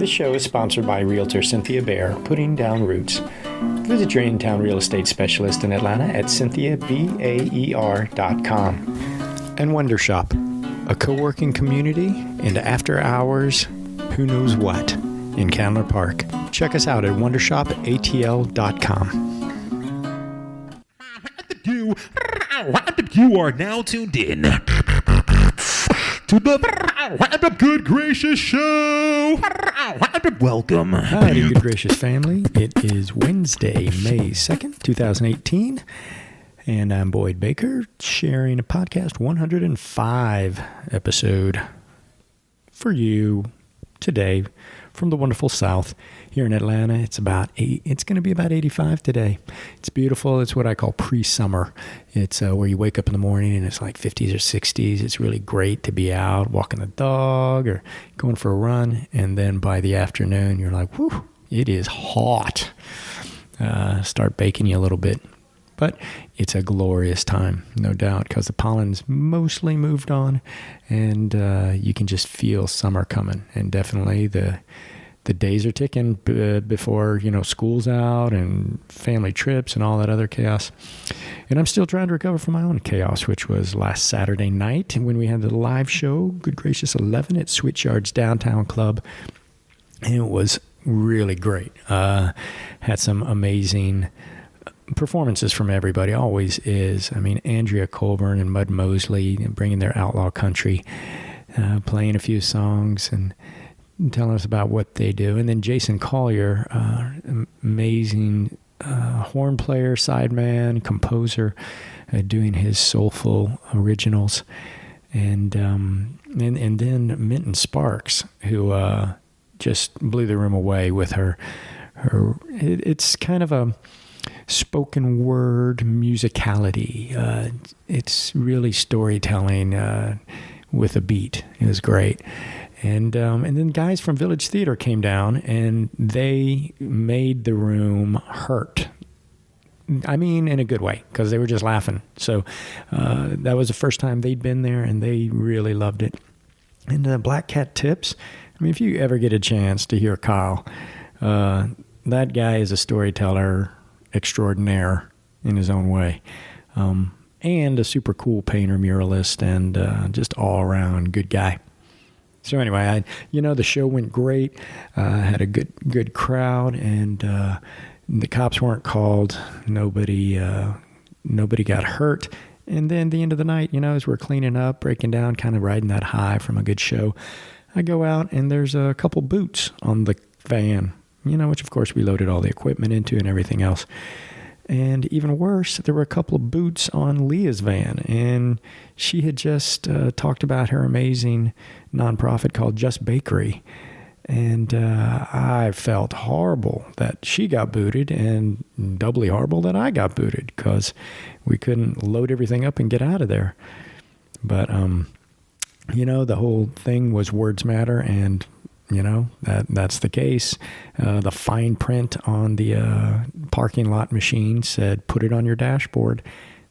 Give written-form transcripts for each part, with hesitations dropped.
This show is sponsored by Realtor Cynthia Bear, Putting Down Roots. Visit your in-town real estate specialist in Atlanta at cynthiabaer.com. And Wonder Shop, a co-working community and after-hours who knows what in Candler Park. Check us out at wondershopatl.com. You are now tuned in to the Good Gracious Show. Welcome. Howdy, Good Gracious family. It is Wednesday, May 2nd, 2018. And I'm Boyd Baker, sharing a podcast 105 episode for you today from the wonderful South. Here in Atlanta, it's going to be about 85 today. It's beautiful. It's what I call pre-summer. It's where you wake up in the morning and it's like 50s or 60s. It's really great to be out walking the dog or going for a run. And then by the afternoon, you're like, whew, it is hot. Start baking you a little bit. But it's a glorious time, no doubt, because the pollen's mostly moved on and you can just feel summer coming. And definitely the days are ticking before, school's out and family trips and all that other chaos. And I'm still trying to recover from my own chaos, which was last Saturday night when we had the live show, Good Gracious 11 at Switchyard's Downtown Club. And it was really great. Had some amazing performances from everybody, always is. I mean, Andrea Colburn and Mud Mosley bringing their outlaw country, playing a few songs and telling us about what they do. And then Jason Collier, amazing horn player, sideman, composer, doing his soulful originals. And then Minton Sparks, who just blew the room away with her. It's kind of a spoken word musicality. It's really storytelling with a beat. It was great. And then guys from Village Theater came down and they made the room hurt. I mean, in a good way, because they were just laughing. So that was the first time they'd been there and they really loved it. And Black Cat Tips, I mean, if you ever get a chance to hear Kyle, that guy is a storyteller extraordinaire in his own way. And a super cool painter, muralist, and just all around good guy. So anyway, the show went great. Had a good crowd, and the cops weren't called. Nobody got hurt. And then the end of the night, as we're cleaning up, breaking down, kind of riding that high from a good show, I go out and there's a couple boots on the van, which of course we loaded all the equipment into and everything else. And even worse, there were a couple of boots on Leah's van. And she had just talked about her amazing nonprofit called Just Bakery. And I felt horrible that she got booted and doubly horrible that I got booted because we couldn't load everything up and get out of there. But, the whole thing was words matter, and that's the case. The fine print on the parking lot machine said, put it on your dashboard.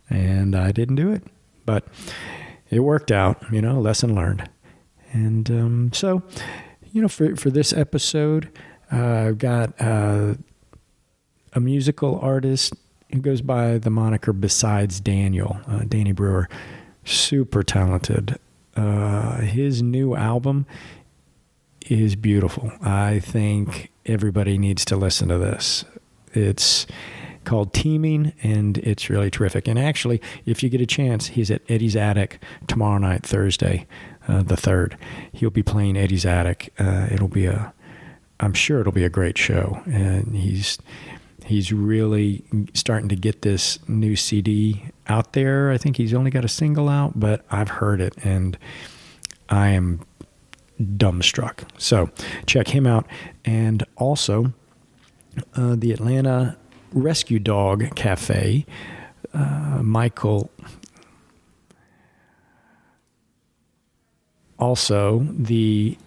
And I didn't do it. But it worked out, lesson learned. And so, for this episode, I've got a musical artist who goes by the moniker Besides Daniel, Danny Brewer. Super talented. His new album is beautiful. I think everybody needs to listen to this. It's called Teeming, and it's really terrific. And actually, if you get a chance, he's at Eddie's Attic tomorrow night, Thursday, the 3rd. He'll be playing Eddie's Attic. I'm sure it'll be a great show. And he's really starting to get this new CD out there. I think he's only got a single out, but I've heard it, and I am dumbstruck. So check him out. And also the Atlanta Rescue Dog Cafe, Michael. Also, the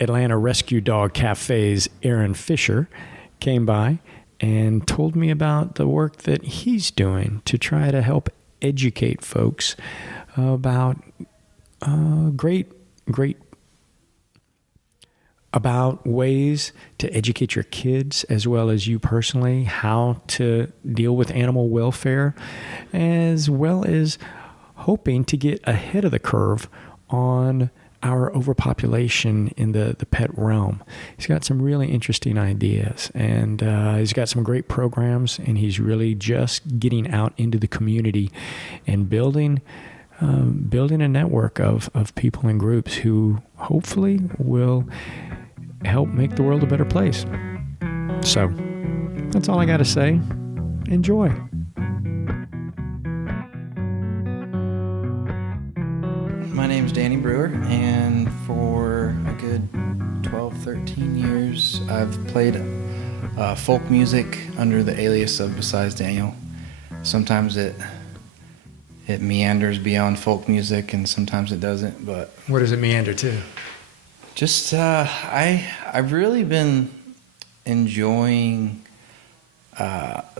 Atlanta Rescue Dog Cafe's Aaron Fisher came by and told me about the work that he's doing to try to help educate folks great about ways to educate your kids as well as you personally, how to deal with animal welfare, as well as hoping to get ahead of the curve on our overpopulation in the pet realm. He's got some really interesting ideas, and he's got some great programs, and he's really just getting out into the community and building a network of people and groups who hopefully will help make the world a better place. So that's all I got to say. Enjoy. My name's Danny Brewer, and for a good 12, 13 years, I've played folk music under the alias of Besides Daniel. Sometimes it meanders beyond folk music, and sometimes it doesn't. But What does it meander to? just I've really been enjoying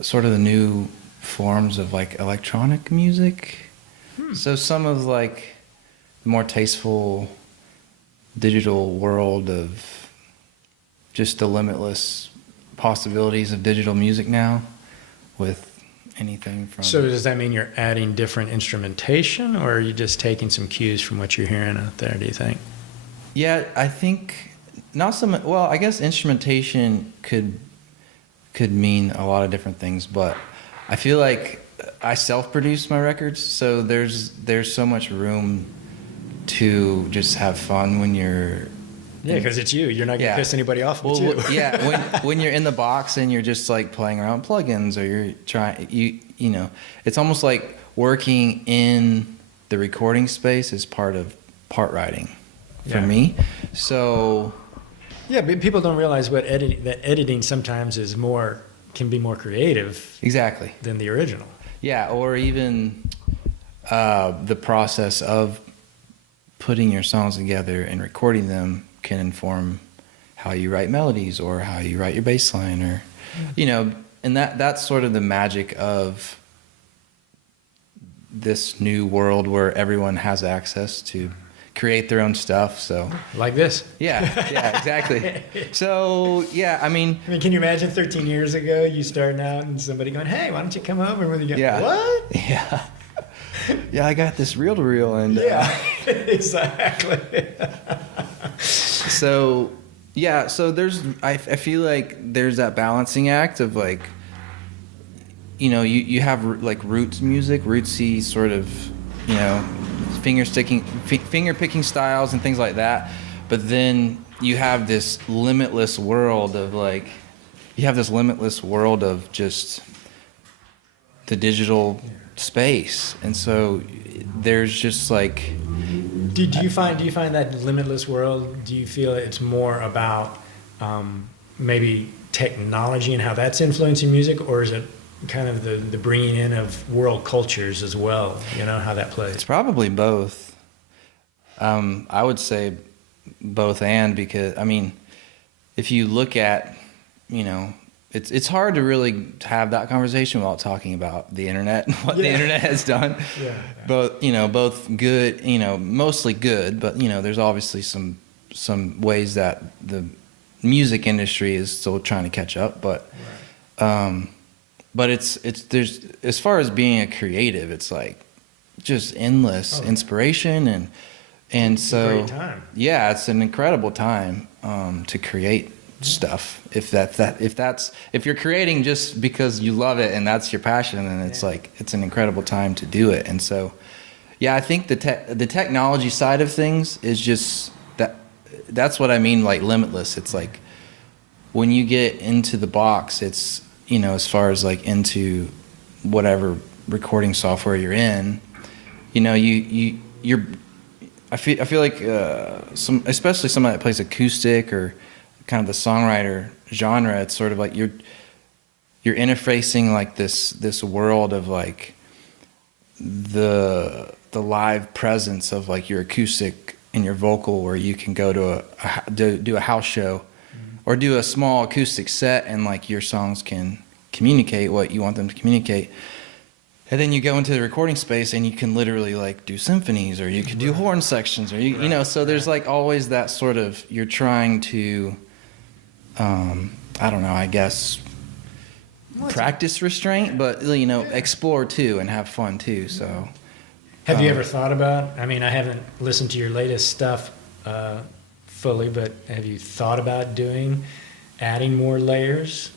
sort of the new forms of like electronic music. So some of like the more tasteful digital world of just the limitless possibilities of digital music now, with anything from... So does that mean you're adding different instrumentation, or are you just taking some cues from what you're hearing out there, do you think? Yeah, I think not so much. Well, I guess instrumentation could mean a lot of different things, but I feel like I self-produce my records, so there's so much room to just have fun when you're... Yeah, because it's you. You're not going to piss anybody off. Well, it's you. yeah, when you're in the box and you're just like playing around with plugins, or you're trying, you know, it's almost like working in the recording space is part of writing for me. So yeah, but people don't realize that editing sometimes can be more creative. Exactly. Than the original. Yeah, or even the process of putting your songs together and recording them can inform how you write melodies or how you write your bass line, or you know, and that's sort of the magic of this new world where everyone has access to create their own stuff. So like this. Yeah, exactly. So yeah, I mean, can you imagine 13 years ago you starting out and somebody going, "Hey, why don't you come over?" And you go, yeah. What? Yeah. Yeah, I got this reel-to-reel, and yeah, exactly. So yeah, so I feel like there's that balancing act of like, you know, you have like rootsy sort of, you know, finger picking styles and things like that, but then you have this limitless world of just the digital space, and so there's just like... Do you find that limitless world, do you feel it's more about maybe technology and how that's influencing music, or is it kind of the bringing in of world cultures as well, you know, how that plays? It's probably both. I would say both, and because, I mean, if you look at, you know, it's hard to really have that conversation without talking about the internet and what the internet has done. Yeah. Both good, you know, mostly good, but you know, there's obviously some ways that the music industry is still trying to catch up. But there's, as far as being a creative, it's like just endless inspiration, and so great time. Yeah, it's an incredible time to create stuff. If you're creating just because you love it and that's your passion, then it's like it's an incredible time to do it. And so yeah, I think the technology side of things is just that's what I mean, like limitless. It's like when you get into the box, it's, you know, as far as like into whatever recording software you're in, you know, you're I feel like especially somebody that plays acoustic or kind of the songwriter genre, it's sort of like you're interfacing like this world of like the live presence of like your acoustic and your vocal, where you can go to do a house show or do a small acoustic set, and like your songs can communicate what you want them to communicate. And then you go into the recording space and you can literally like do symphonies, or you could do horn sections, or you know, so there's like always that sort of, you're trying to, I don't know, I guess practice restraint, but you know, explore too and have fun too. So have you ever thought about, I mean, I haven't listened to your latest stuff fully, but have you thought about adding more layers?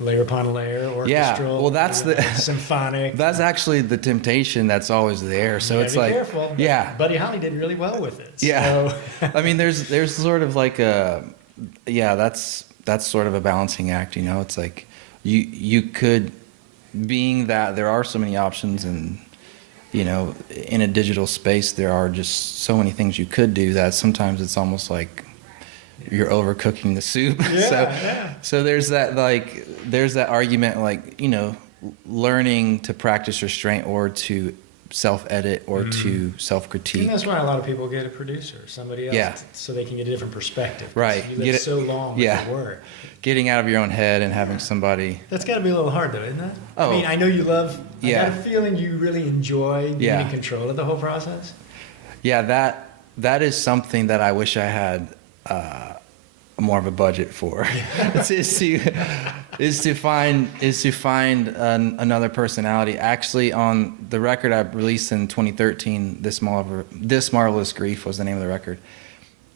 Layer upon layer, orchestral. Well, that's the symphonic. That's actually the temptation that's always there. So it's like, careful. Buddy Holly did really well with it. So. I mean, there's sort of like that's sort of a balancing act. You know, it's like you could, being that there are so many options, and you know, in a digital space there are just so many things you could do that sometimes it's almost like you're overcooking the soup. So there's that argument, like, you know, learning to practice restraint or to self-edit or to self-critique. And that's why a lot of people get a producer, somebody else, so they can get a different perspective. Right. You live so long with the work. Getting out of your own head and having somody. That's got to be a little hard, though, isn't it? Oh. I mean, I know you love. I got a feeling you really enjoy being in control of the whole process. Yeah, that is something that I wish I had more of a budget for. is to find another personality. Actually, on the record I released in 2013, This Marvelous Grief was the name of the record,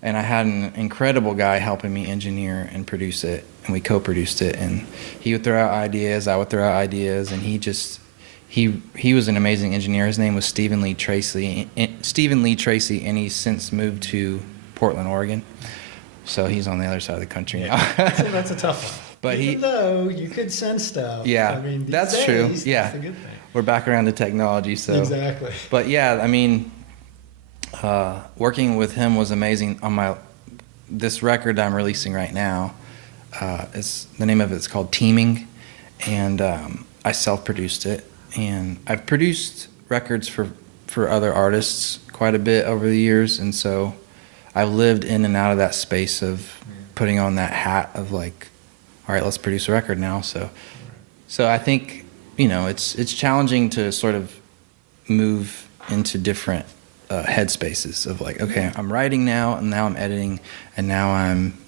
and I had an incredible guy helping me engineer and produce it, and we co-produced it, and he would throw out ideas, I would throw out ideas, and he was an amazing engineer. His name was Stephen Lee Tracy, and he's since moved to Portland, Oregon. So he's on the other side of the country now. So that's a tough one. But Even though you could send stuff. Yeah, I mean, that's true. Yeah, that's a good thing. We're back around to technology. So exactly. But yeah, I mean, working with him was amazing. On this record I'm releasing right now, the name of it's called Teeming, and I self-produced it. And I've produced records for other artists quite a bit over the years, and so I've lived in and out of that space of putting on that hat of like, all right, let's produce a record now. So I think, you know, it's challenging to sort of move into different headspaces of like, okay, I'm writing now, and now I'm editing, and now I'm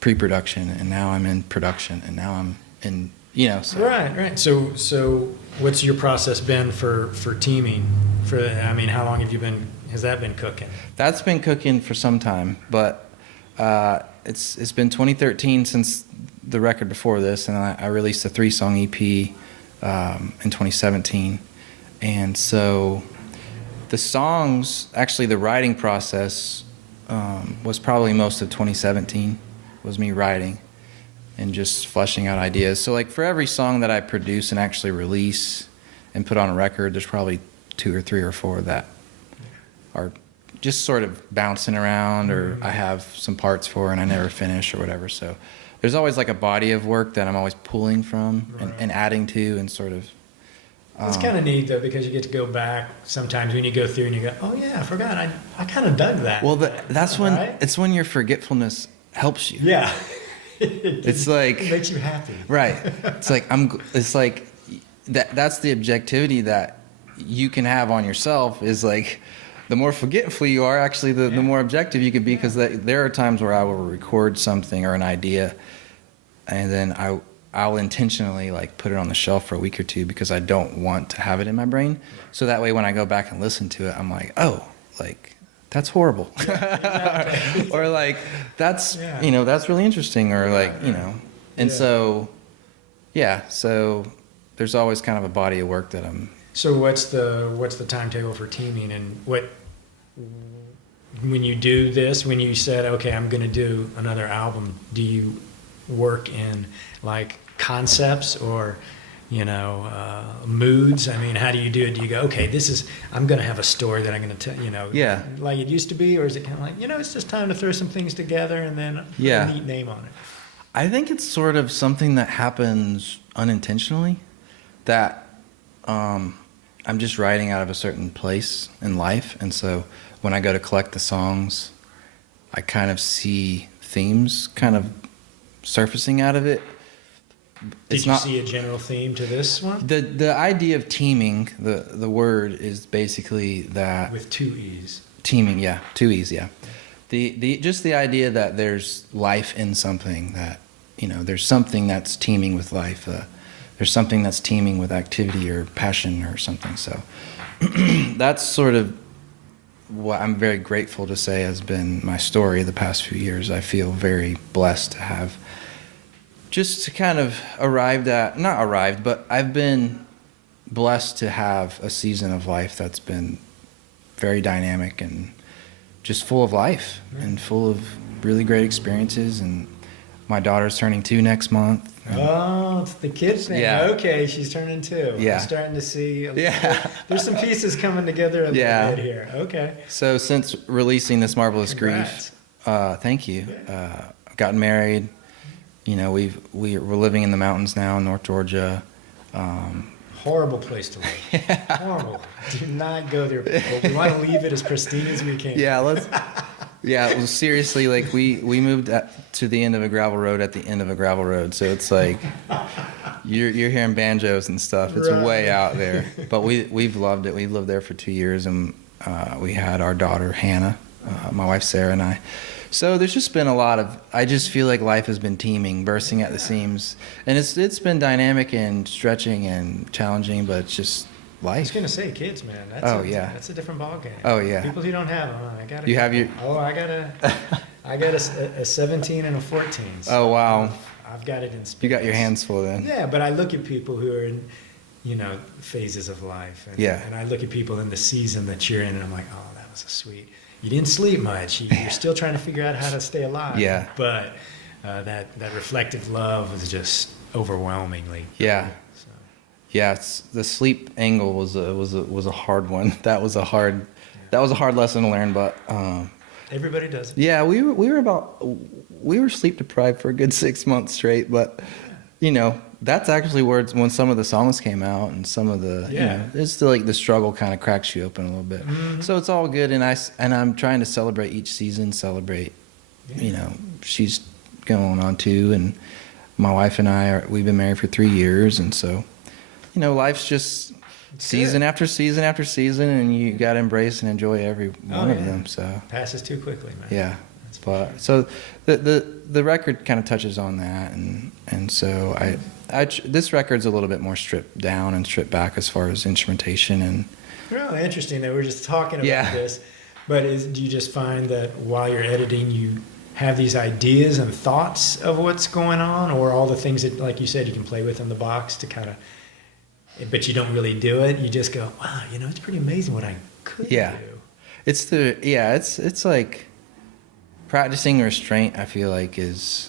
pre-production, and now I'm in production, and now I'm in, you know. So. Right. So what's your process been for Teeming? How long has that been cooking? That's been cooking for some time, but it's been 2013 since the record before this, and I released a 3-song EP in 2017. And so the songs, actually the writing process was probably most of 2017, was me writing and just fleshing out ideas. So like for every song that I produce and actually release and put on a record, there's probably 2 or 3 or 4 that are just sort of bouncing around, or I have some parts for and I never finish or whatever. So there's always like a body of work that I'm always pulling from and adding to, and sort of. It's kind of neat though, because you get to go back sometimes when you go through and you go, oh yeah, I forgot. I kind of dug that. Well, that's when it's when your forgetfulness helps you. Yeah. It's like it makes you happy. Right. It's like that's the objectivity that you can have on yourself, is like, the more forgetful you are, actually, the more objective you can be, because there are times where I will record something or an idea, and then I'll intentionally like put it on the shelf for a week or two because I don't want to have it in my brain. So that way when I go back and listen to it, I'm like, oh, like, that's horrible. Exactly. Or like, that's, you know, that's really interesting, or like, you know. And so there's always kind of a body of work that I'm. So what's the timetable for Teeming, and when you do this, when you said, okay, I'm going to do another album, do you work in like concepts or, you know, moods? I mean, how do you do it? Do you go, okay, I'm going to have a story that I'm going to tell, you know, like it used to be, or is it kind of like, you know, it's just time to throw some things together and then put a neat name on it? I think it's sort of something that happens unintentionally, that I'm just writing out of a certain place in life, and so when I go to collect the songs, I kind of see themes kind of surfacing out of it. it's Did you not see a general theme to this one? the idea of teaming. The word is basically that With 2 E's. teaming. Yeah, 2 E's. Yeah, the just the idea that there's life in something, that there's something that's teeming with life. There's something that's teeming with activity or passion or something. So that's sort of what I'm very grateful to say has been my story the past few years. I feel very blessed to have just kind of not arrived, but I've been blessed to have a season of life that's been very dynamic and just full of life and full of really great experiences. And my daughter's turning 2 next month. Oh, it's the kids thing. Yeah. Okay, she's turning 2. Yeah. I'm starting to see. Yeah. There's some pieces coming together a Yeah. little bit here. Okay. So since releasing this Marvelous Congrats. Grief, thank you. Gotten married. We're living in the mountains now in North Georgia. Horrible place to live. Horrible. Do not go there, people. We want to leave it as pristine as we can. Yeah, it was seriously like we moved to the end of a gravel road at the end of a gravel road. So it's like you're hearing banjos and stuff. It's Right. way out there. But we've loved it. We lived there for 2 years, and we had our daughter Hannah, my wife Sarah, and I. So there's just been a lot of. I just feel like life has been teeming, bursting at the seams, and it's been dynamic and stretching and challenging, but it's just I life. was going to say, kids, man. That's a different ballgame. Oh, yeah. People who don't have them, I got. You have your. Oh, I got a 17 and a 14. So Oh wow. I've got it in spades. You got your hands full then. Yeah, but I look at people who are in, phases of life. And, Yeah. And I look at people in the season that you're in, and I'm like, oh, that was a sweet. You didn't sleep much. You're still trying to figure out how to stay alive. Yeah. But that reflective love was just overwhelmingly. Yeah. cool, so. Yeah, the sleep angle was a hard one. That was a hard lesson to learn. But Everybody does it. yeah, we were sleep deprived for a good 6 months straight. But that's actually when some of the songs came out, and some of the it's still like the struggle kind of cracks you open a little bit. Mm-hmm. So it's all good, and I'm trying to celebrate each season. She's going on 2, and my wife and we've been married for 3 years, and so. Life's just season after season after season, and you got to embrace and enjoy every one of them. So Passes too quickly, man. yeah, but so the record kind of touches on that, and so this record's a little bit more stripped down and stripped back as far as instrumentation and. Really interesting that we're just talking about this, but do you just find that while you're editing, you have these ideas and thoughts of what's going on, or all the things that, like you said, you can play with in the box to kind of. But you don't really do it. You just go, wow, it's pretty amazing what I could do. It's like practicing restraint. I feel like is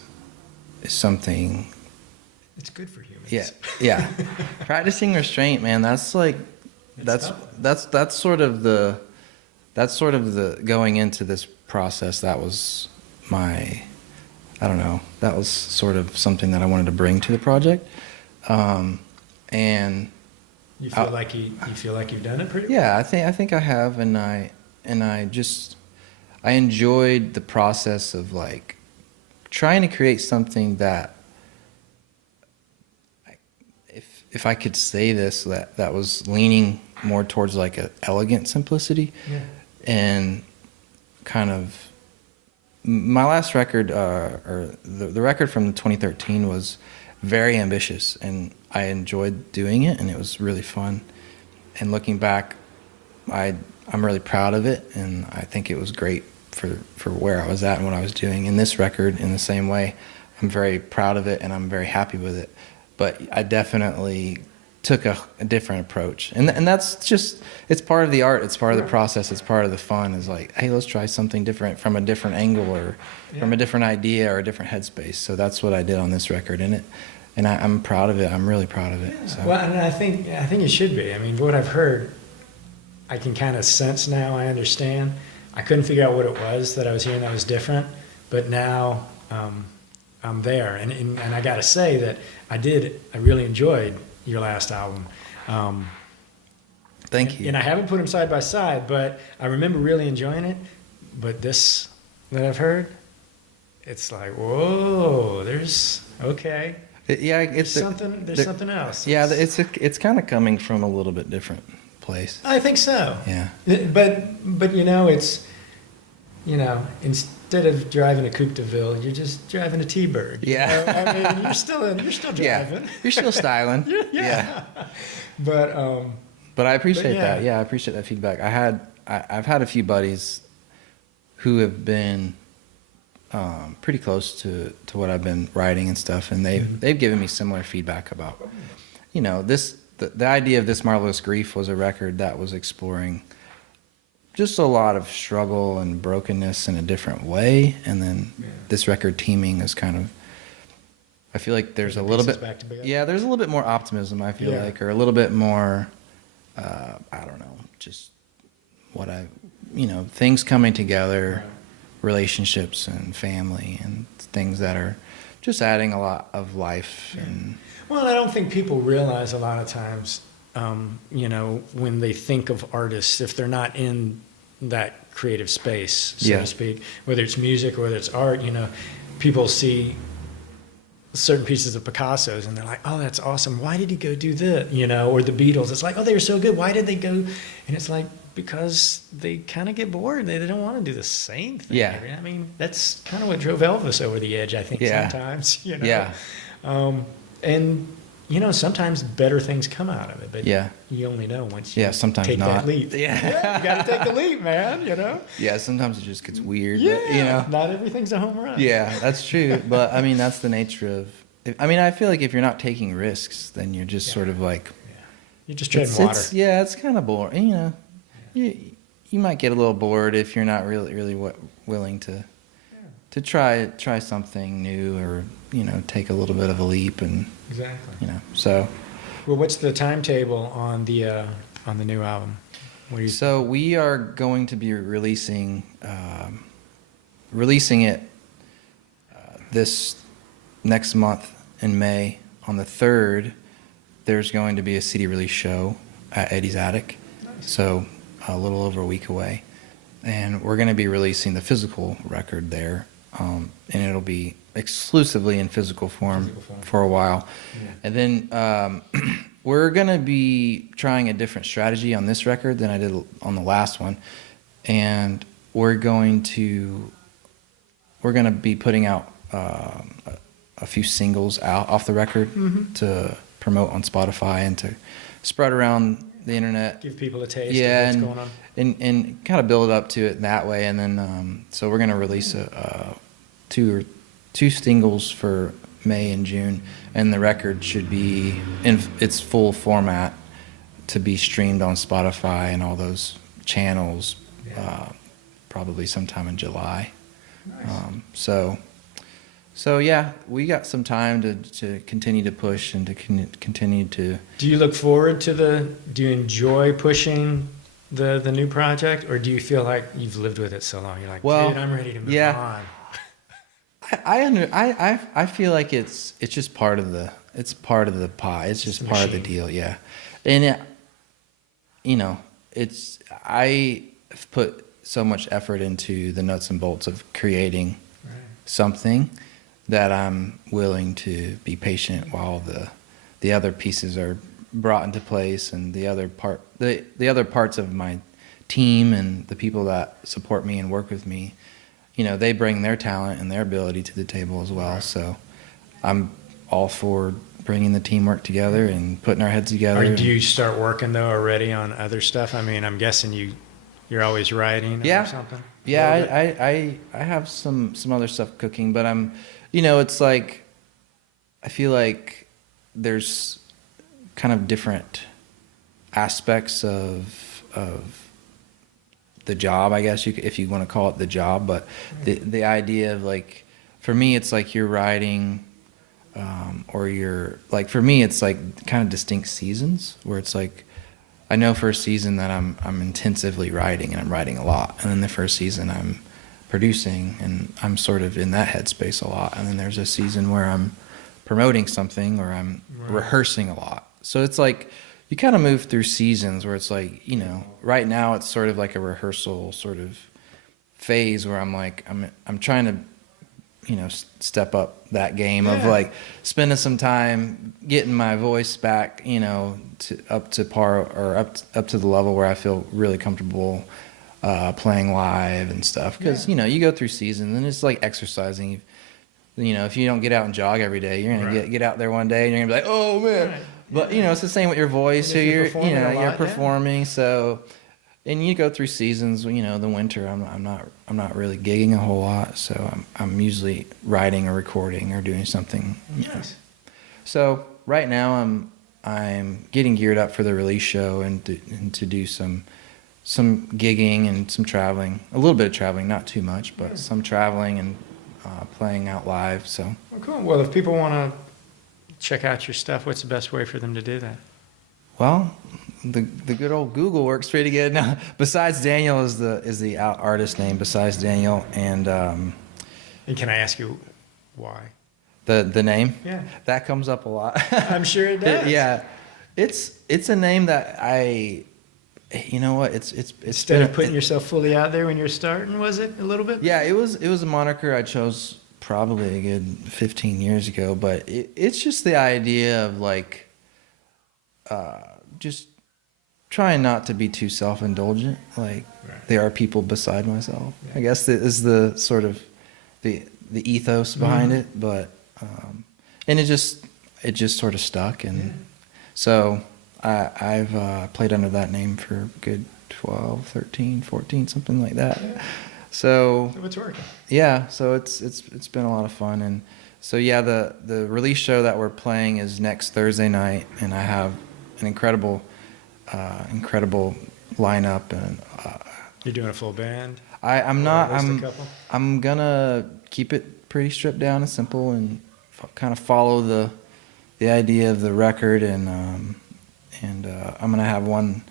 something. It's good for humans. Yeah. Practicing restraint, man. That's like that's sort of the going into this process. That was my. I don't know. That was sort of something that I wanted to bring to the project. And you feel like you've done it pretty well? Yeah, I think I have, and I enjoyed the process of like trying to create something that if I could say this, that was leaning more towards like an elegant simplicity. Yeah. And kind of my last record or the record from 2013 was very ambitious, and I enjoyed doing it, and it was really fun. And looking back, I'm really proud of it, and I think it was great for where I was at and what I was doing. In this record, in the same way, I'm very proud of it, and I'm very happy with it. But I definitely took a different approach, and that's just, it's part of the art, it's part of the process, it's part of the fun. Is like, hey, let's try something different from a different angle or from a different idea or a different headspace. So that's what I did on this record, and I'm proud of it. I'm really proud of it. So. Well, and I think it should be. I mean, what I've heard, I can kind of sense now. I understand. I couldn't figure out what it was that I was hearing that was different, but now I'm there, and I got to say that I really enjoyed your last album. Thank you. And I haven't put them side by side, but I remember really enjoying it. But this that I've heard, it's like, whoa, there's okay. It's There's something else. Yeah, it's kind of coming from a little bit different place. I think so. Yeah. But it's instead of driving a Coupe de Ville, you're just driving a T-Bird. Yeah. I mean, you're still driving. Yeah. You're still styling. Yeah. But I appreciate yeah. that. Yeah, I appreciate that feedback. I've had a few buddies who have been pretty close to what I've been writing and stuff, and they've given me similar feedback about, the idea of This Marvelous Grief was a record that was exploring just a lot of struggle and brokenness in a different way, and then this record Teeming is kind of, I feel like there's a little bit, there's a little bit more optimism, I feel like, or a little bit more, I don't know, just things coming together, relationships and family and things that are just adding a lot of life. And well, I don't think people realize a lot of times, when they think of artists, if they're not in that creative space, so to speak, whether it's music or whether it's art, people see certain pieces of Picasso's and they're like, oh, that's awesome. Why did he go do that? Or the Beatles. It's like, oh, they were so good. Why did they go? And it's like, because they kind of get bored. They don't want to do the same thing. Yeah. I mean, that's kind of what drove Elvis over the edge, I think, sometimes. Yeah. And sometimes better things come out of it, but you only know once you sometimes take not. that leap. Yeah, you got to take the leap, man. Yeah, sometimes it just gets weird. Yeah, but, not everything's a home run. Yeah, that's true. But I mean, that's the nature of. I feel like if you're not taking risks, then you're just sort of like. You're just treading water. It's kind of boring. You might get a little bored if you're not really willing to try something new, or take a little bit of a leap, and so. Well, what's the timetable on the new album? So we are going to be releasing it this next month in May. On the 3rd, there's going to be a CD release show at Eddie's Attic. Nice. So a little over a week away, and we're going to be releasing the physical record there, and it'll be exclusively in physical form for a while. And then we're going to be trying a different strategy on this record than I did on the last one, and we're going to be putting out a few singles off the record to promote on Spotify and to spread around the internet, give people a taste of what's going on, and kind of build up to it that way. And then so we're going to release two singles for May and June, and the record should be in its full format to be streamed on Spotify and all those channels probably sometime in July. Nice. So yeah, we got some time to continue to push and to continue to. Do you look forward to do you enjoy pushing the new project, or do you feel like you've lived with it so long? You're like, dude, I'm ready to move on. I feel like it's just part of the pie. It's just part of the deal. Yeah. And I've put so much effort into the nuts and bolts of creating something that I'm willing to be patient while the other pieces are brought into place, and the other parts of my team and the people that support me and work with me, they bring their talent and their ability to the table as well. So I'm all for bringing the teamwork together and putting our heads together. Or do you start working though already on other stuff? I mean, I'm guessing you're always writing or something. Yeah, I have some other stuff cooking, but I'm, it's like, I feel like there's kind of different aspects of the job, I guess, if you want to call it the job. But the idea of, like, for me, it's like you're writing, or you're, like, for me, it's like kind of distinct seasons where it's like, I know for a season that I'm intensively writing and I'm writing a lot, and then the first season I'm producing and I'm sort of in that headspace a lot, and then there's a season where I'm promoting something or I'm rehearsing a lot. So it's like you kind of move through seasons where it's like, right now it's sort of like a rehearsal sort of phase where I'm like I'm trying to step up that game of like spending some time getting my voice back, up to par or up to the level where I feel really comfortable playing live and stuff. Because you go through seasons and it's like exercising. If you don't get out and jog every day, you're gonna get out there one day and you're gonna be like, oh man. Right. But it's the same with your voice. So you're performing. So, and you go through seasons. The winter, I'm not really gigging a whole lot. So I'm usually writing or recording or doing something. Nice. So right now I'm getting geared up for the release show and to do some gigging and some traveling, a little bit of traveling, not too much, but some traveling and playing out live. So cool. Well, if people want to check out your stuff, what's the best way for them to do that? Well, the good old Google works pretty good. Now, Besides Daniel is the artist name. Besides Daniel, and can I ask you why? The name? Yeah, that comes up a lot. I'm sure it does. It's a name that you know what? It's instead of putting yourself fully out there when you're starting, was it a little bit? Yeah, it was a moniker I chose probably a good 15 years ago, but it's just the idea of like just trying not to be too self-indulgent. Like there are people beside myself. Yeah. I guess that is the sort of the ethos behind it, but and it just sort of stuck, and so I've played under that name for a good 12, 13, 14, something like that. Yeah. So it's working. Yeah, so it's been a lot of fun, and so the release show that we're playing is next Thursday night, and I have an incredible lineup, and you're doing a full band. I'm gonna keep it pretty stripped down and simple, and kind of follow the idea of the record, and I'm gonna have one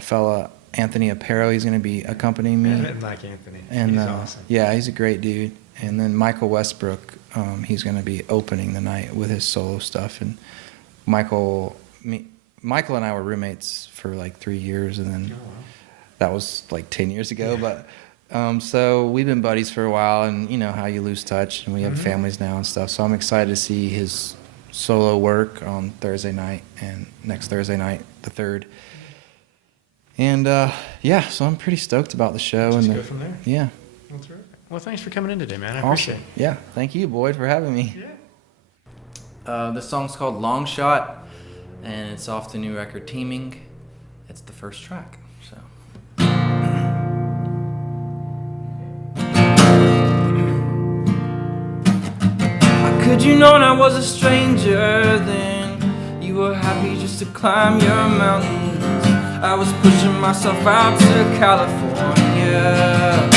fella, Anthony Aparo. He's gonna be accompanying me. I like Anthony. And he's awesome. Yeah, he's a great dude. And then Michael Westbrook, he's gonna be opening the night with his solo stuff. And Michael and I were roommates for like 3 years, and then that was like 10 years ago. Yeah. But so we've been buddies for a while, and you know how you lose touch, and we have families now and stuff. So I'm excited to see his solo work on Thursday night, and next Thursday night, the 3rd. And so I'm pretty stoked about the show. Just go from there. Yeah. That's right. Well, thanks for coming in today, man. I awesome. Appreciate it. Yeah, thank you, Boyd, for having me. Yeah. The song's called Long Shot, and it's off the new record Teeming. It's the first track. So. How could you know I was a stranger then? You were happy just to climb your mountains. I was pushing myself out to California,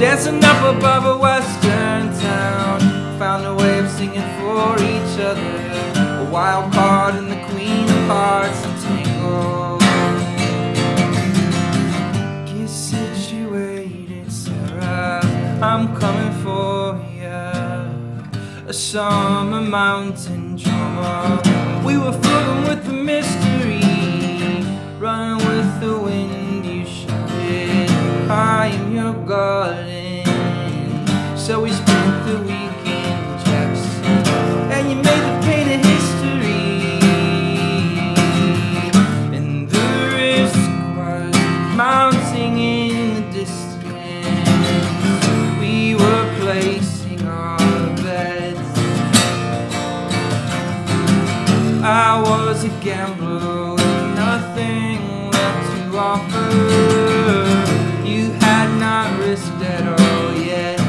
dancing up above a western town. Found a way of singing for each other, a wild card in the queen of hearts entangled. Get situated, Sarah, I'm coming for ya. A summer mountain drama. We were floating with the mystery, running with the wind. You shouted, I am your garden. So we spent the weekend in Jackson, and you made the pain a history. And the risk was mounting in the distance. We were placing our bets. I was a gambler with nothing left to offer. You had not risked at all yet.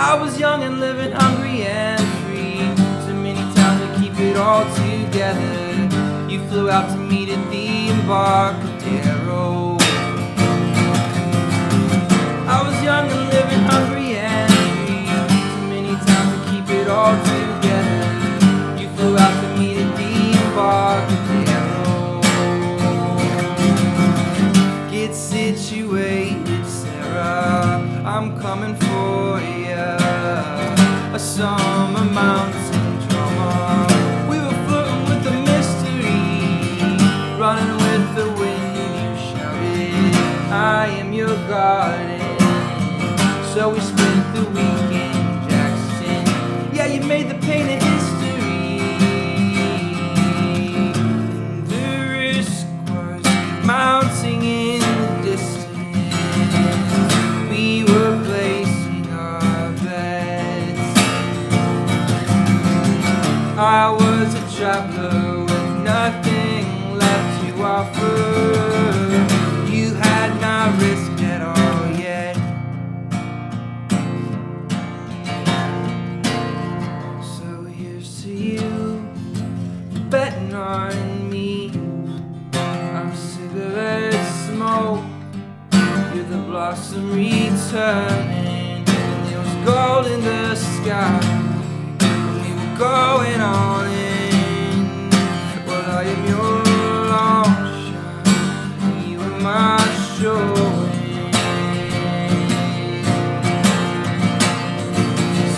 I was young and living hungry and free. Too many times to keep it all together. You flew out to meet at the Embarcadero. I was young and living hungry and all together. You flew out to meet at the Embarcadero. Get situated, Sarah, I'm coming for ya. A summer mountain drama. We were floating with the mystery, running with the wind. I am your garden. So we spent the weekend in Jackson. Yeah, you made the pain a history. And the risk was mounting in the distance. We were placing our bets. I was a traveler with nothing left to offer. You had not risked at all yet. So here's to you, betting on me. I'm cigarette smoke. You're the blossom returning. And there was gold in the sky. And we were going all in. Well, I am your long shot. And you are my showing.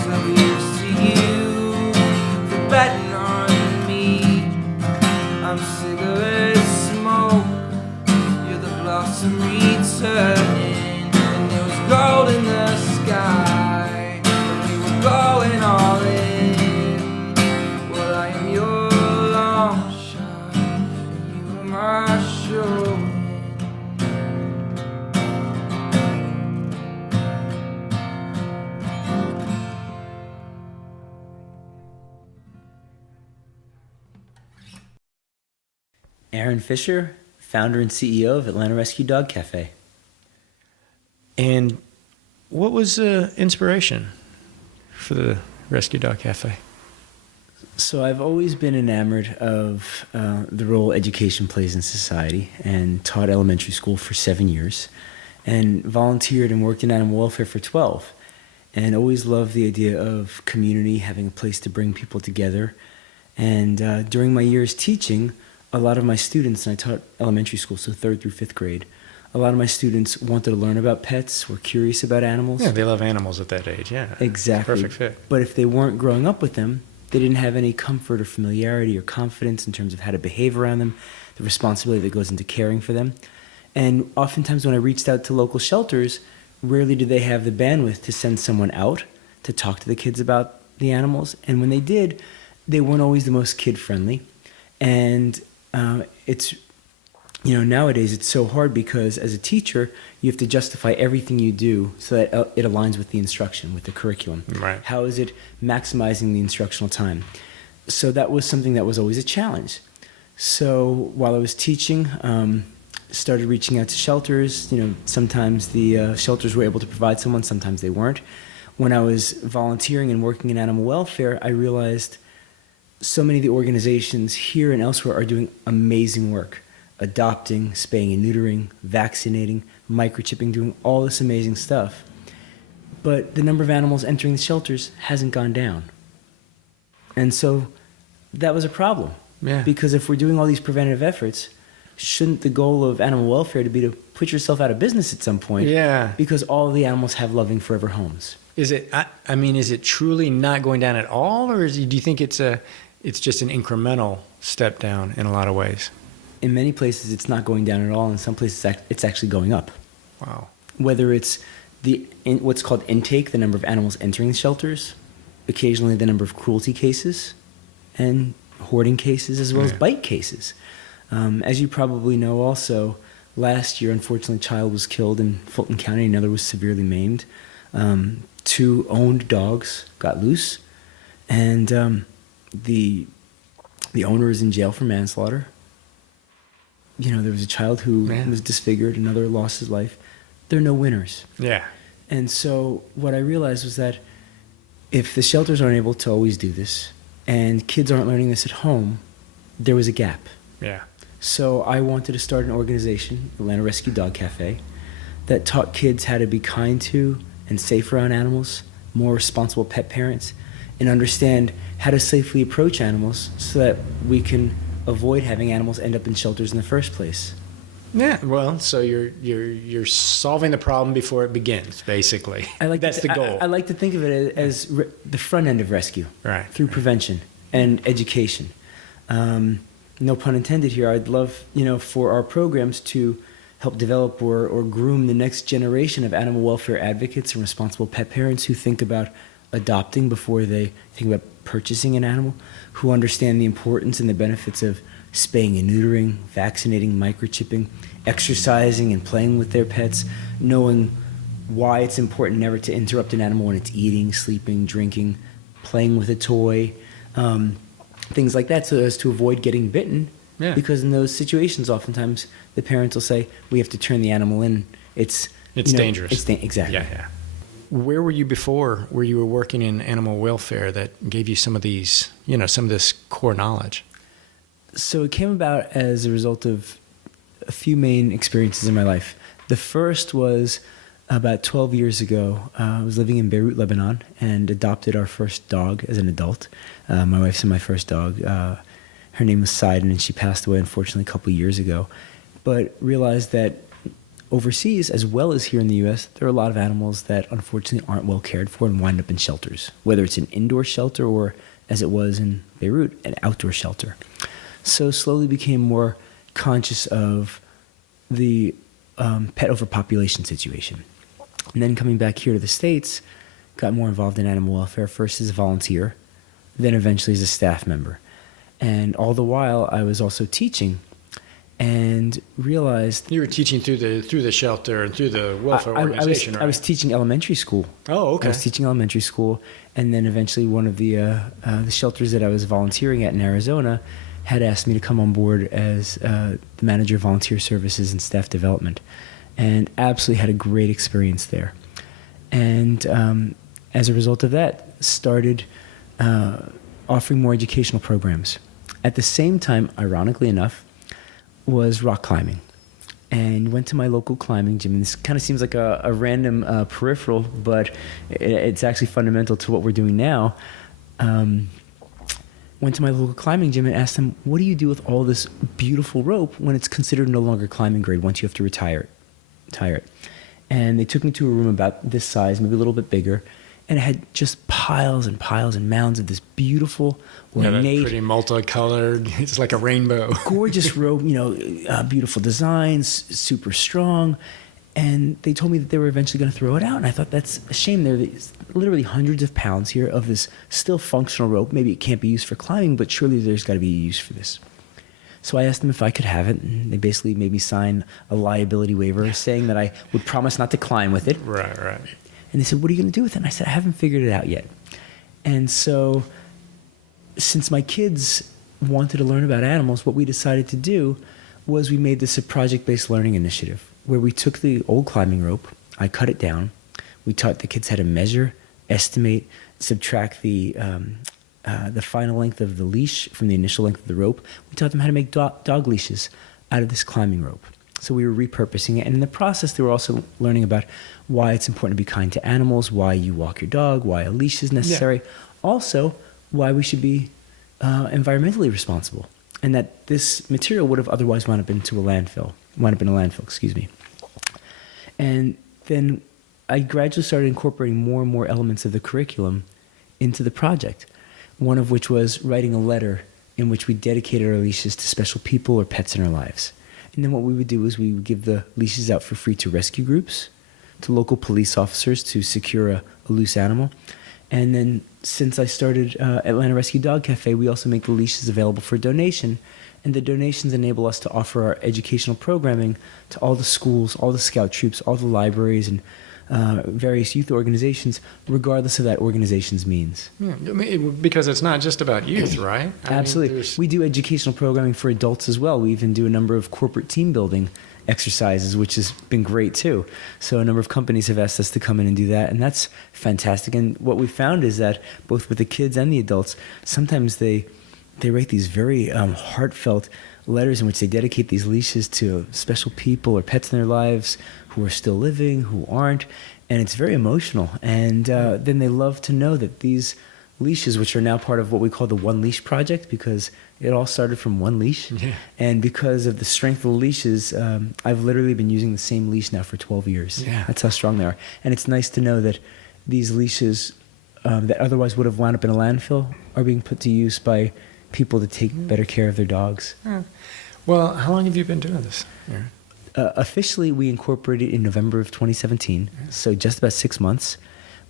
So here's to you for betting on me. I'm cigarette smoke. You're the blossom returning. And there was gold in the sky. And we were going all in. Well, I am your long shot. And you are my showing. Aaron Fisher, founder and CEO of Atlanta Rescue Dog Cafe. And what was inspiration for the Rescue Dog Cafe? So I've always been enamored of the role education plays in society, and taught elementary school for 7 years, and volunteered and worked in animal welfare for 12, and always loved the idea of community, having a place to bring people together. And during my years teaching, a lot of my students, and I taught elementary school, so 3rd through 5th grade, a lot of my students wanted to learn about pets, were curious about animals. Yeah, they love animals at that age, yeah. Exactly. Perfect fit. But if they weren't growing up with them, they didn't have any comfort or familiarity or confidence in terms of how to behave around them, the responsibility that goes into caring for them. And oftentimes when I reached out to local shelters, rarely did they have the bandwidth to send someone out to talk to the kids about the animals. And when they did, they weren't always the most kid-friendly. And it's, nowadays it's so hard because as a teacher, you have to justify everything you do so that it aligns with the instruction, with the curriculum. Right. How is it maximizing the instructional time? So that was something that was always a challenge. So while I was teaching, started reaching out to shelters. Sometimes the shelters were able to provide someone, sometimes they weren't. When I was volunteering and working in animal welfare, I realized so many of the organizations here and elsewhere are doing amazing work. Adopting, spaying and neutering, vaccinating, microchipping, doing all this amazing stuff. But the number of animals entering the shelters hasn't gone down. And so that was a problem. Yeah. Because if we're doing all these preventative efforts, shouldn't the goal of animal welfare to be to put yourself out of business at some point? Yeah. Because all the animals have loving forever homes. Is it? Is it truly not going down at all, or do you think it's just an incremental step down in a lot of ways? In many places, it's not going down at all. In some places, it's actually going up. Wow. Whether it's what's called intake, the number of animals entering the shelters, occasionally the number of cruelty cases, and hoarding cases, as well as bite cases. As you probably know also, last year, unfortunately, a child was killed in Fulton County, another was severely maimed. 2 owned dogs got loose, and the owner is in jail for manslaughter. There was a child who was disfigured, another lost his life. There are no winners. Yeah. And so what I realized was that if the shelters aren't able to always do this, and kids aren't learning this at home, there was a gap. Yeah. So I wanted to start an organization, Atlanta Rescue Dog Cafe, that taught kids how to be kind to and safe around animals, more responsible pet parents, and understand how to safely approach animals so that we can avoid having animals end up in shelters in the first place. Yeah. Well, so you're solving the problem before it begins, basically. That's the goal. I like to think of it as the front end of rescue, Right. Through prevention and education. No pun intended here. I'd love, for our programs to help develop or groom the next generation of animal welfare advocates and responsible pet parents who think about adopting before they think about purchasing an animal, who understand the importance and the benefits of spaying and neutering, vaccinating, microchipping, exercising and playing with their pets, knowing why it's important never to interrupt an animal when it's eating, sleeping, drinking, playing with a toy, things like that, so as to avoid getting bitten. Yeah. Because in those situations, oftentimes the parents will say, "We have to turn the animal in. It's dangerous." Exactly. Yeah. Where were you before, where you were working in animal welfare that gave you some of these, some of this core knowledge? So it came about as a result of a few main experiences in my life. The first was about 12 years ago. I was living in Beirut, Lebanon, and adopted our first dog as an adult. My wife's my first dog. Her name was Sidon, and she passed away, unfortunately, a couple years ago. But realized that overseas, as well as here in the U.S., there are a lot of animals that unfortunately aren't well cared for and wind up in shelters, whether it's an indoor shelter or, as it was in Beirut, an outdoor shelter. So slowly became more conscious of the pet overpopulation situation. And then coming back here to the States, got more involved in animal welfare, first as a volunteer, then eventually as a staff member. And all the while, I was also teaching and realized... You were teaching through the shelter and through the welfare organization, right? I was teaching elementary school. Oh, okay. I was teaching elementary school, and then eventually one of the shelters that I was volunteering at in Arizona had asked me to come on board as the manager of volunteer services and staff development, and absolutely had a great experience there. And as a result of that, started offering more educational programs. At the same time, ironically enough, was rock climbing. And went to my local climbing gym. And this kind of seems like a random peripheral, but it's actually fundamental to what we're doing now. Went to my local climbing gym and asked them, what do you do with all this beautiful rope when it's considered no longer climbing grade once you have to retire it? And they took me to a room about this size, maybe a little bit bigger, and it had just piles and piles and mounds of this beautiful, ornate, pretty multicolored. It's like a rainbow. Gorgeous rope, beautiful designs, super strong. And they told me that they were eventually going to throw it out. And I thought, that's a shame. There's literally hundreds of pounds here of this still functional rope. Maybe it can't be used for climbing, but surely there's got to be a use for this. So I asked them if I could have it, and they basically made me sign a liability waiver saying that I would promise not to climb with it. Right. And they said, what are you going to do with it? And I said, I haven't figured it out yet. And so since my kids wanted to learn about animals, what we decided to do was we made this a project-based learning initiative where we took the old climbing rope, I cut it down, we taught the kids how to measure, estimate, subtract the final length of the leash from the initial length of the rope. We taught them how to make dog leashes out of this climbing rope. So we were repurposing it. And in the process, they were also learning about why it's important to be kind to animals, why you walk your dog, why a leash is necessary. Yeah. Also, why we should be environmentally responsible. And that this material would have otherwise wound up in a landfill. And then I gradually started incorporating more and more elements of the curriculum into the project. One of which was writing a letter in which we dedicated our leashes to special people or pets in our lives. And then what we would do is we would give the leashes out for free to rescue groups, to local police officers to secure a loose animal. And then since I started Atlanta Rescue Dog Cafe, we also make the leashes available for donation. And the donations enable us to offer our educational programming to all the schools, all the scout troops, all the libraries, and various youth organizations, regardless of that organization's means. Yeah, because it's not just about youth, right? Absolutely. We do educational programming for adults as well. We even do a number of corporate team building exercises, which has been great too. So a number of companies have asked us to come in and do that, and that's fantastic. And what we found is that both with the kids and the adults, sometimes they write these very heartfelt letters in which they dedicate these leashes to special people or pets in their lives who are still living, who aren't, and it's very emotional. And then they love to know that these leashes, which are now part of what we call the One Leash Project, because it all started from one leash. Yeah. And because of the strength of the leashes, I've literally been using the same leash now for 12 years. Yeah. That's how strong they are. And it's nice to know that these leashes that otherwise would have wound up in a landfill are being put to use by people to take better care of their dogs. Yeah. Well, how long have you been doing this? Officially, we incorporated in November of 2017, so just about 6 months.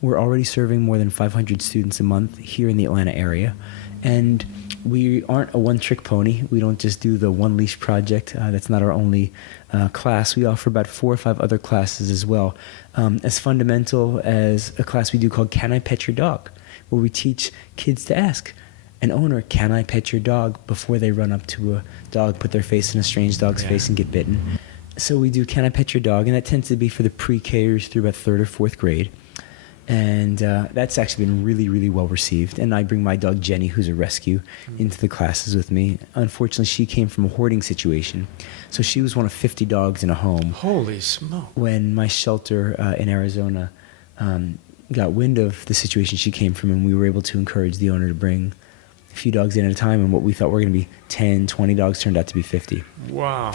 We're already serving more than 500 students a month here in the Atlanta area. And we aren't a one-trick pony. We don't just do the One Leash project. That's not our only class. We offer about 4 or 5 other classes as well. As fundamental as a class we do called Can I Pet Your Dog? Where we teach kids to ask an owner, can I pet your dog, before they run up to a dog, put their face in a strange dog's face and get bitten. So we do Can I Pet Your Dog? And that tends to be for the pre-Kers through about 3rd or 4th grade. And that's actually been really, really well received. And I bring my dog Jenny, who's a rescue, into the classes with me. Unfortunately, she came from a hoarding situation. So she was one of 50 dogs in a home. Holy smoke. When my shelter in Arizona got wind of the situation she came from, and we were able to encourage the owner to bring a few dogs in at a time, and what we thought were going to be 10, 20 dogs turned out to be 50. Wow.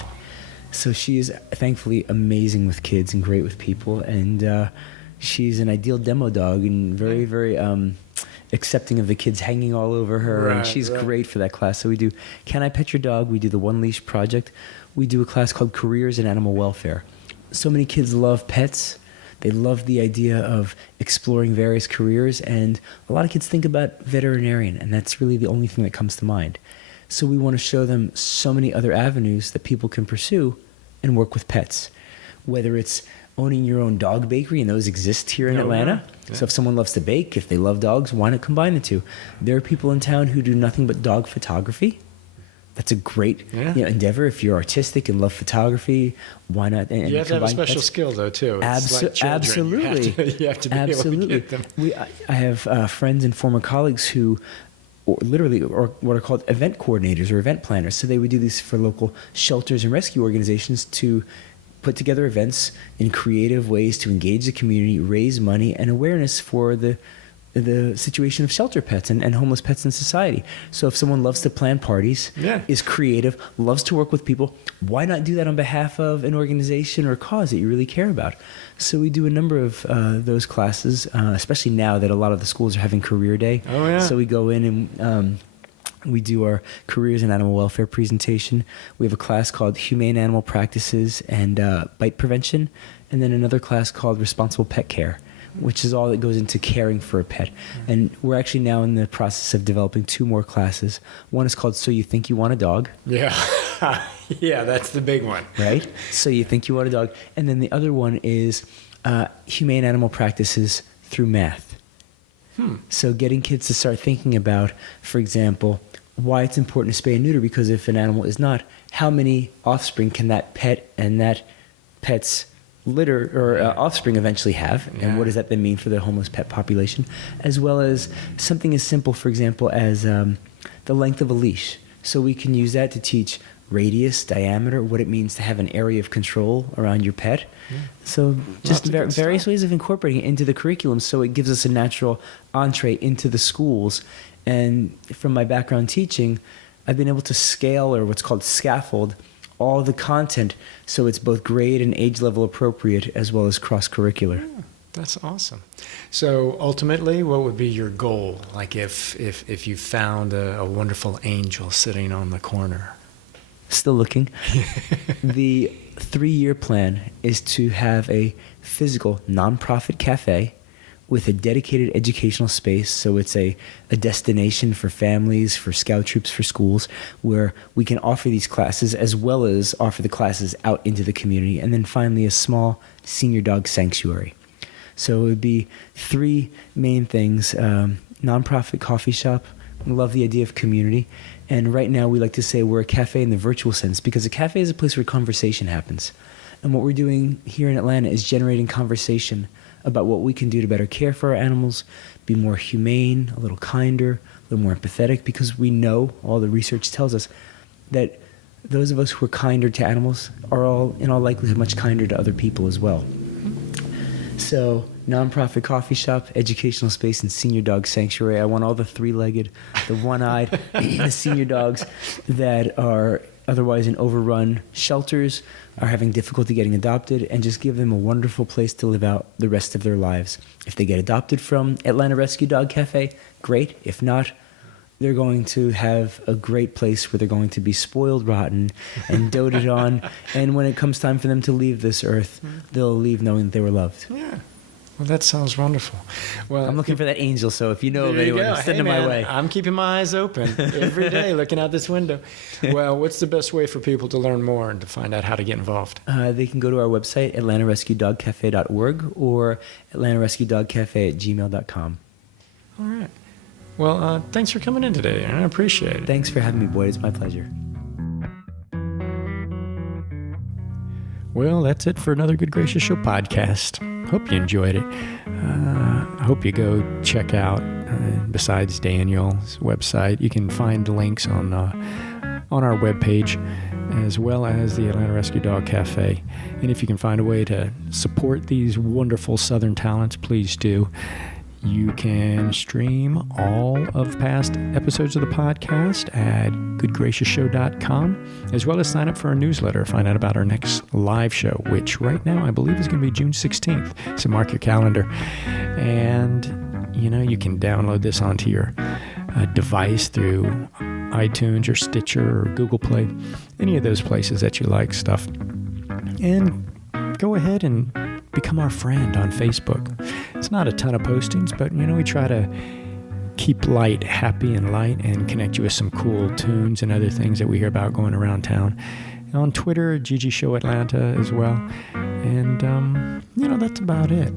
So she is thankfully amazing with kids and great with people, and she's an ideal demo dog and very, very accepting of the kids hanging all over her, and she's great for that class. So we do Can I Pet Your Dog? We do the One Leash project. We do a class called Careers in Animal Welfare. So many kids love pets. They love the idea of exploring various careers, and a lot of kids think about veterinarian, and that's really the only thing that comes to mind. So we want to show them so many other avenues that people can pursue and work with pets, whether it's owning your own dog bakery, and those exist here in Atlanta. Yeah. So if someone loves to bake, if they love dogs, why not combine the two? There are people in town who do nothing but dog photography. That's a great endeavor. If you're artistic and love photography, why not? And you have to have a special skill, though, too. It's like children. Absolutely. You have to be able to get them. I have friends and former colleagues who literally are what are called event coordinators or event planners. So they would do this for local shelters and rescue organizations to put together events in creative ways to engage the community, raise money and awareness for the situation of shelter pets and homeless pets in society. So if someone loves to plan parties, is creative, loves to work with people, why not do that on behalf of an organization or cause that you really care about? So we do a number of those classes, especially now that a lot of the schools are having career day. Oh, yeah. So we go in and we do our careers in animal welfare presentation. We have a class called Humane Animal Practices and Bite Prevention, and then another class called Responsible Pet Care, which is all that goes into caring for a pet. And we're actually now in the process of developing 2 more classes. One is called So You Think You Want a Dog. Yeah. Yeah, that's the big one. Right? So You Think You Want a Dog. And then the other one is Humane Animal Practices Through Math. So getting kids to start thinking about, for example, why it's important to spay and neuter, because if an animal is not, how many offspring can that pet and that pet's litter or offspring eventually have, and what does that then mean for the homeless pet population, as well as something as simple, for example, as the length of a leash. So we can use that to teach radius, diameter, what it means to have an area of control around your pet. So just various ways of incorporating it into the curriculum, so it gives us a natural entree into the schools. And from my background teaching, I've been able to scale, or what's called scaffold, all the content so it's both grade and age level appropriate as well as cross-curricular. Yeah, that's awesome. So ultimately, what would be your goal? Like if you found a wonderful angel sitting on the corner? Still looking. The 3-year plan is to have a physical nonprofit cafe with a dedicated educational space, so it's a destination for families, for scout troops, for schools, where we can offer these classes as well as offer the classes out into the community. And then finally, a small senior dog sanctuary. So it would be 3 main things: nonprofit coffee shop. Love the idea of community. And right now we like to say we're a cafe in the virtual sense, because a cafe is a place where conversation happens. And what we're doing here in Atlanta is generating conversation about what we can do to better care for our animals, be more humane, a little kinder, a little more empathetic, because we know, all the research tells us, that those of us who are kinder to animals are all, in all likelihood, much kinder to other people as well. So, nonprofit coffee shop, educational space, and senior dog sanctuary. I want all the 3-legged, the one-eyed, the senior dogs that are otherwise in overrun shelters, are having difficulty getting adopted, and just give them a wonderful place to live out the rest of their lives. If they get adopted from Atlanta Rescue Dog Cafe, great. If not, they're going to have a great place where they're going to be spoiled rotten and doted on. And when it comes time for them to leave this earth, they'll leave knowing that they were loved. Yeah. Well, that sounds wonderful. Well, I'm looking for that angel, so if you know of there you anyone, go. send Hey, them my man, way. I'm keeping my eyes open every day looking out this window. Well, what's the best way for people to learn more and to find out how to get involved? They can go to our website, atlantarescuedogcafe.org, or atlantarescuedogcafe@gmail.com. All right. Well, thanks for coming in today, and I appreciate it. Thanks for having me, Boyd. It's my pleasure. Well, that's it for another Good Gracious Show podcast. Hope you enjoyed it. I hope you go check out, besides Daniel's website, you can find links on our webpage, as well as the Atlanta Rescue Dog Cafe. And if you can find a way to support these wonderful Southern talents, please do. You can stream all of past episodes of the podcast at goodgracioushow.com, as well as sign up for our newsletter, find out about our next live show, which right now I believe is going to be June 16th. So mark your calendar. And, you can download this onto your device through iTunes or Stitcher or Google Play, any of those places that you like stuff. And go ahead and become our friend on Facebook. It's not a ton of postings, but we try to keep light, happy and light, and connect you with some cool tunes and other things that we hear about going around town. On Twitter, GG Show Atlanta as well. And, that's about it.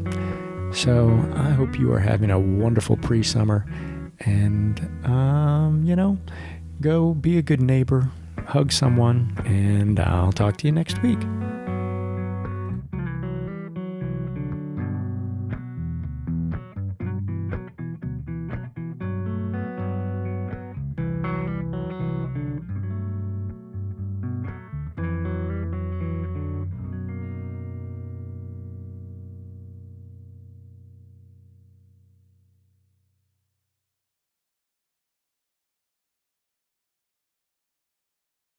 So I hope you are having a wonderful pre-summer. And, go be a good neighbor, hug someone, and I'll talk to you next week.